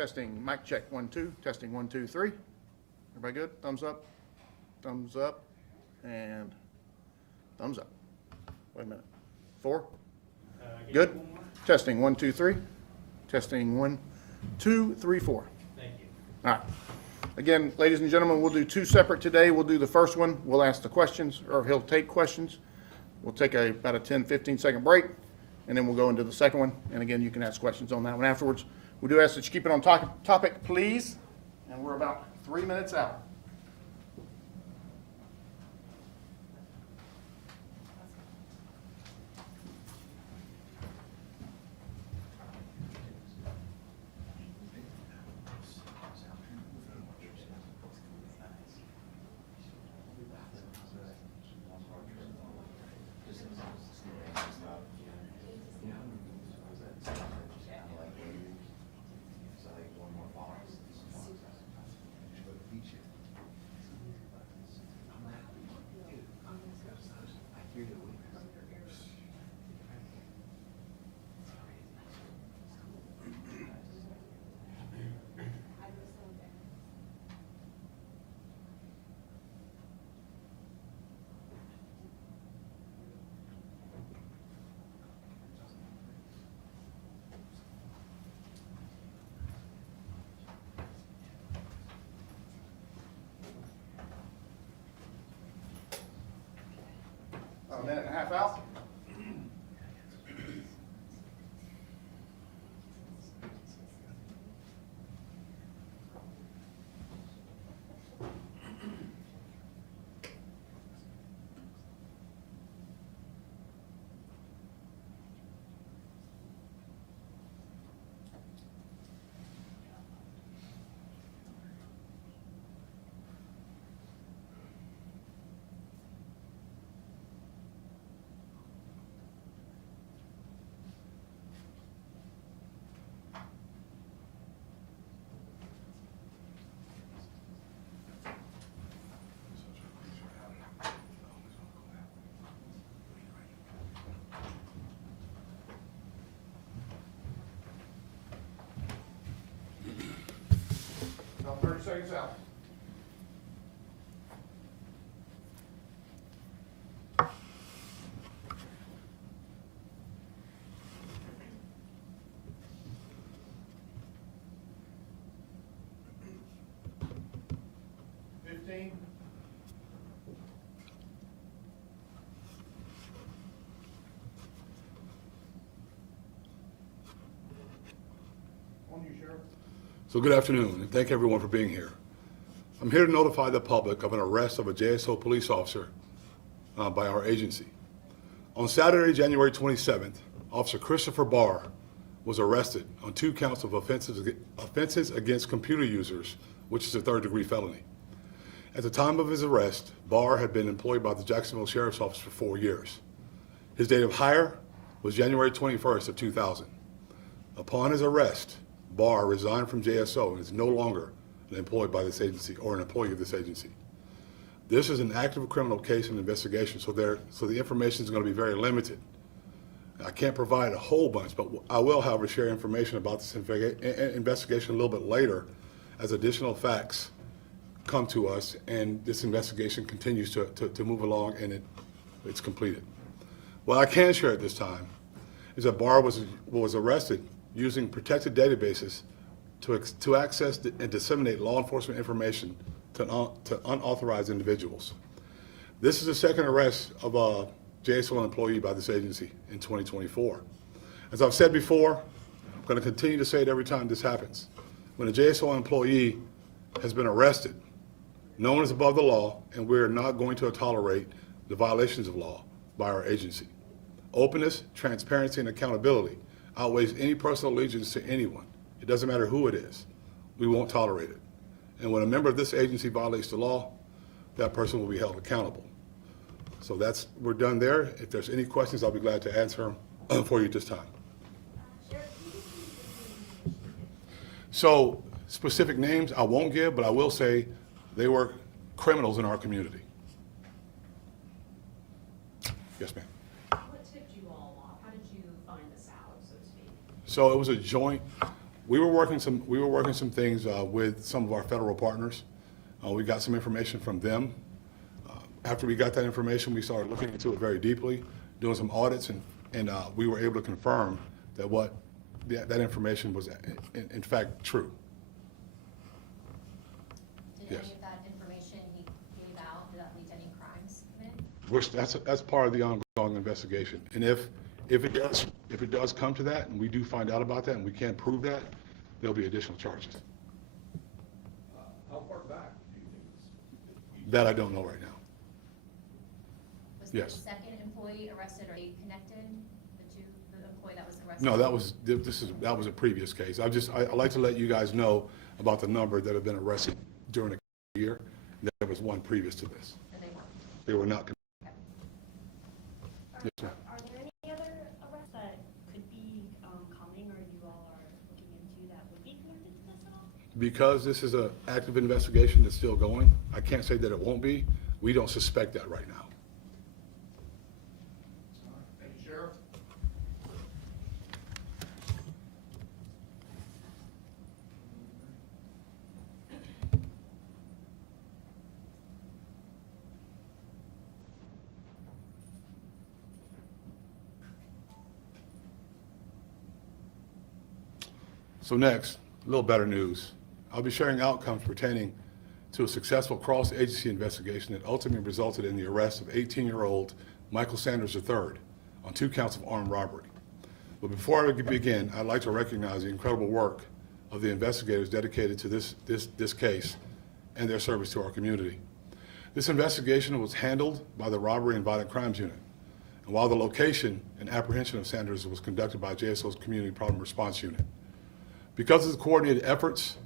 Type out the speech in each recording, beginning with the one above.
Testing, mic check, 1, 2, testing, 1, 2, 3. Everybody good? Thumbs up, and thumbs up. Wait a minute. 4? Good? Testing, 1, 2, 3. Testing, 1, 2, 3, 4. Thank you. All right. Again, ladies and gentlemen, we'll do 2 separate today. We'll do the first one. We'll ask the questions, or he'll take questions. We'll take about a 10, 15-second break, and then we'll go into the second one. And again, you can ask questions on that one afterwards. We do ask that you keep it on topic, please. And we're about 3 minutes out. A minute and a half out. About 30 seconds out. On you, Sheriff. So good afternoon, and thank everyone for being here. I'm here to notify the public of an arrest of a JSO police officer by our agency. On Saturday, January 27th, Officer Christopher Barr was arrested on 2 counts of offenses against computer users, which is a 3rd-degree felony. At the time of his arrest, Barr had been employed by the Jacksonville Sheriff's Office for 4 years. His date of hire was January 21st of 2000. Upon his arrest, Barr resigned from JSO and is no longer employed by this agency or an employee of this agency. This is an active criminal case and investigation, so the information is going to be very limited. I can't provide a whole bunch, but I will, however, share information about this investigation a little bit later as additional facts come to us and this investigation continues to move along and it's completed. What I can share at this time is that Barr was arrested using protected databases to access and disseminate law enforcement information to unauthorized individuals. This is the 2nd arrest of a JSO employee by this agency in 2024. As I've said before, I'm going to continue to say it every time this happens. When a JSO employee has been arrested, no one is above the law, and we're not going to tolerate the violations of law by our agency. Openness, transparency, and accountability outweighs any personal allegiance to anyone. It doesn't matter who it is. We won't tolerate it. And when a member of this agency violates the law, that person will be held accountable. So we're done there. If there's any questions, I'll be glad to answer them for you at this time. So specific names I won't give, but I will say they were criminals in our community. Yes, ma'am. What tipped you all off? How did you find this out, so to speak? So it was a joint We were working some things with some of our federal partners. We got some information from them. After we got that information, we started looking into it very deeply, doing some audits, and we were able to confirm that that information was in fact true. Did Yes. any of that information he gave out, did that lead to any crimes committed? That's part of the ongoing investigation. And if it does come to that, and we do find out about that, and we can't prove that, there'll be additional charges. How far back do you think it's? That I don't know right now. Was Yes. the second employee arrested, or are they connected, the employee that was arrested? No, that was a previous case. I'd like to let you guys know about the number that have been arrested during the year. There was one previous to this. And they weren't. They were not. Okay. Yes, ma'am. Are there any other arrests that could be coming, or you all are looking into that would be connected to this at all? Because this is an active investigation that's still going, I can't say that it won't be. We don't suspect that right now. Thank you, Sheriff. So next, a little better news. I'll be sharing outcomes pertaining to a successful cross-agency investigation that ultimately resulted in the arrest of 18-year-old Michael Sanders III on 2 counts of armed robbery. But before I begin, I'd like to recognize the incredible work of the investigators dedicated to this case and their service to our community. This investigation was handled by the Robbery and Violent Crimes Unit. And while the location and apprehension of Sanders was conducted by JSO's Community Problem Response Unit. Because of the coordinated efforts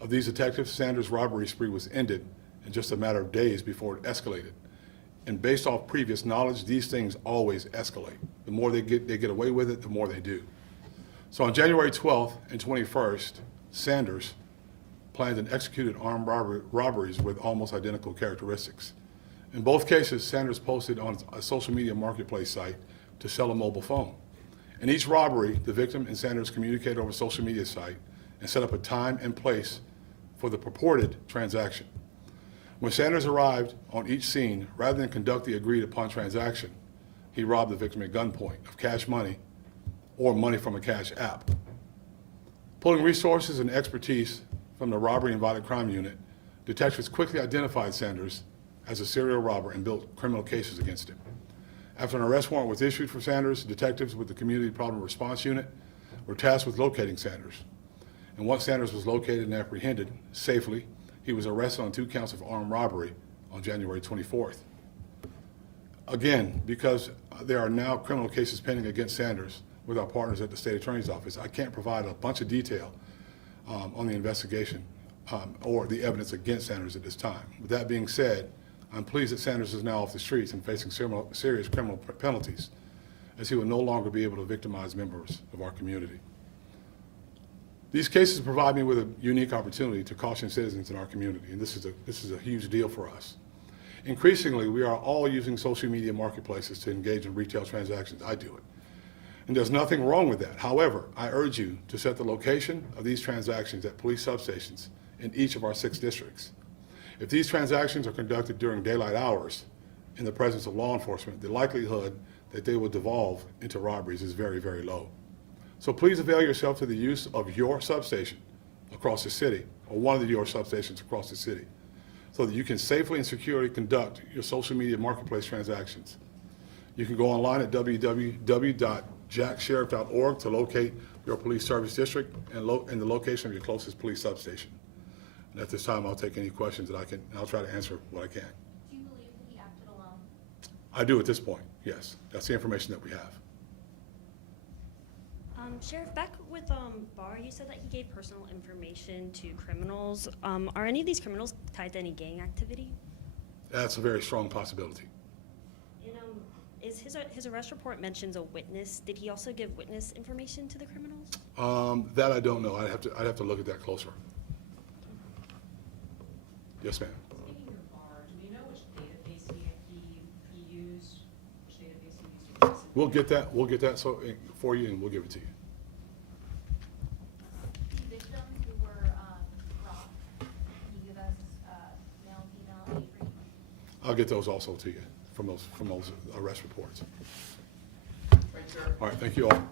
of these detectives, Sanders' robbery spree was ended in just a matter of days before it escalated. And based off previous knowledge, these things always escalate. The more they get away with it, the more they do. So on January 12th and 21st, Sanders planned and executed armed robberies with almost identical characteristics. In both cases, Sanders posted on a social media marketplace site to sell a mobile phone. In each robbery, the victim and Sanders communicated over a social media site and set up a time and place for the purported transaction. When Sanders arrived on each scene, rather than conduct the agreed upon transaction, he robbed the victim at gunpoint of cash money or money from a cash app. Pulling resources and expertise from the Robbery and Violent Crime Unit, detectives quickly identified Sanders as a serial robber and built criminal cases against him. After an arrest warrant was issued for Sanders, detectives with the Community Problem Response Unit were tasked with locating Sanders. And once Sanders was located and apprehended safely, he was arrested on 2 counts of armed robbery on January 24th. Again, because there are now criminal cases pending against Sanders with our partners at the State Attorney's Office, I can't provide a bunch of detail on the investigation or the evidence against Sanders at this time. With that being said, I'm pleased that Sanders is now off the streets and facing serious criminal penalties, as he will no longer be able to victimize members of our community. These cases provide me with a unique opportunity to caution citizens in our community, and this is a huge deal for us. Increasingly, we are all using social media marketplaces to engage in retail transactions. I do it. And there's nothing wrong with that. However, I urge you to set the location of these transactions at police substations in each of our 6 districts. If these transactions are conducted during daylight hours in the presence of law enforcement, the likelihood that they will devolve into robberies is very, very low. So please avail yourself to the use of your substation across the city, or one of your substations across the city, so that you can safely and securely conduct your social media marketplace transactions. You can go online at www.jacksheriff.org to locate your police service district and the location of your closest police substation. And at this time, I'll take any questions that I can, and I'll try to answer what I can. Do you believe that he acted alone? I do at this point, yes. That's the information that we have. Sheriff, back with Barr, you said that he gave personal information to criminals. Are any of these criminals tied to any gang activity? That's a very strong possibility. And is his arrest report mentions a witness? Did he also give witness information to the criminals? That I don't know. I'd have to look at that closer. Yes, ma'am. Speaking of Barr, do we know which database he used? Which database he used to We'll get that for you, and we'll give it to you. I'll get those also to you from those arrest reports. Thanks, sir. All right, thank you all.